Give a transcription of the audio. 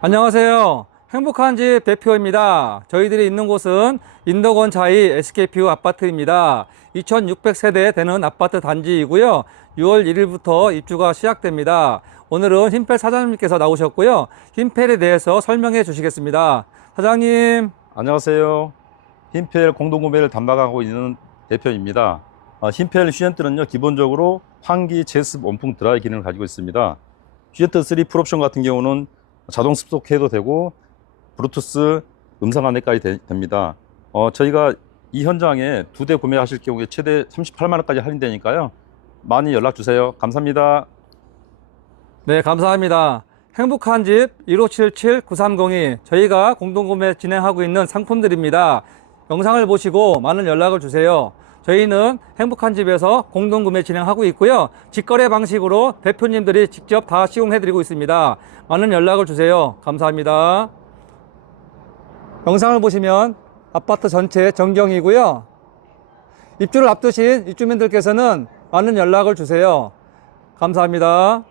안녕하세요. 행복한 집 대표입니다. 저희들이 있는 곳은 인덕원 차이 SKPU 아파트입니다. 2600세대 되는 아파트 단지이고요. 6월 1일부터 입주가 시작됩니다. 오늘은 힘펠 사장님께서 나오셨고요. 힘펠에 대해서 설명해 주시겠습니다. 사장님, 안녕하세요. 힘펠 공동구매를 담당하고 있는 대표입니다. 아, 힘펠 슈엔트는요, 기본적으로 환기, 제습, 온풍 드라이 기능을 가지고 있습니다. 슈엔트 3 풀옵션 같은 경우는 자동 습속해도 되고, 블루투스 음성 안내까지 되- 됩니다. 어, 저희가 이 현장에 두 대 구매하실 경우에 최대 38만원까지 할인되니까요. 많이 연락 주세요. 감사합니다. 네, 감사합니다. 행복한 집 1577-9302 저희가 공동구매 진행하고 있는 상품들입니다. 영상을 보시고 많은 연락을 주세요. 저희는 행복한 집에서 공동 구매 진행하고 있고요. 직거래 방식으로 대표님들이 직접 다 시공해 드리고 있습니다. 많은 연락을 주세요. 감사합니다. 영상을 보시면 아파트 전체 전경이고요. 입주를 앞두신 입주민들께서는 많은 연락을 주세요. 감사합니다.